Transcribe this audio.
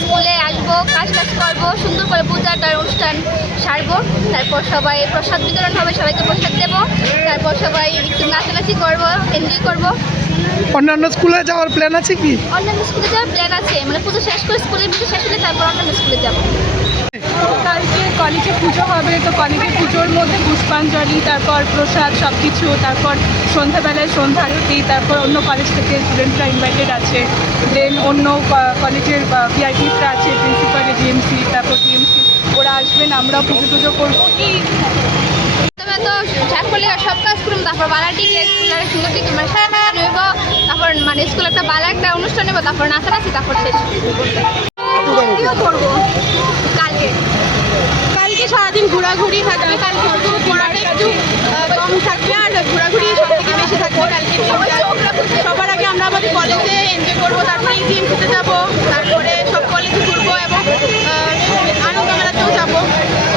স্কুলে আসবো, কাজ করবো, সুন্দর করে পূজাটার অনুষ্ঠান সারবো। তারপর সবাই প্রসাদ বিতরণ হবে, সবাইকে প্রসাদ দেবো। তারপর সবাই একটু নাচানাচি করবো, এনজয় করবো। অন্যান্য স্কুলে যাওয়ার প্ল্যান আছে কি? অন্যান্য স্কুলে যাওয়ার প্ল্যান আছে, মানে পুজো শেষ করে, স্কুলের পুজো শেষ করে তারপর অন্যান্য স্কুলে যাবো। কালকে কলেজে পুজো হবে, তো কলেজে পুজোর মধ্যে পুষ্পাঞ্জলি, তারপর প্রসাদ সব কিছু, তারপর সন্ধ্যাবেলায় সন্ধ্যা আরতি, তারপর অন্য কলেজ থেকে স্টুডেন্টরা ইনভাইটেড আছে, দেন অন্য কলেজের ভিআইপিসরা আছে, প্রিন্সিপাল, জিএমসি, তারপর টিএমসি, ওরা আসবেন, আমরা পুজো করবো। তবে তো ঝাড়খণ্ডে সব কাজ করুন, তারপর বালাটিকে স্কুলের সুন্দর দিকে নেব, তারপর মানে স্কুলে একটা বালা একটা অনুষ্ঠান নেবো, তারপর নাচানাচি, তারপর শেষ করবো। কালকে সারাদিন ঘোরাঘুরি থাকবে, কালকে পড়াটা একটু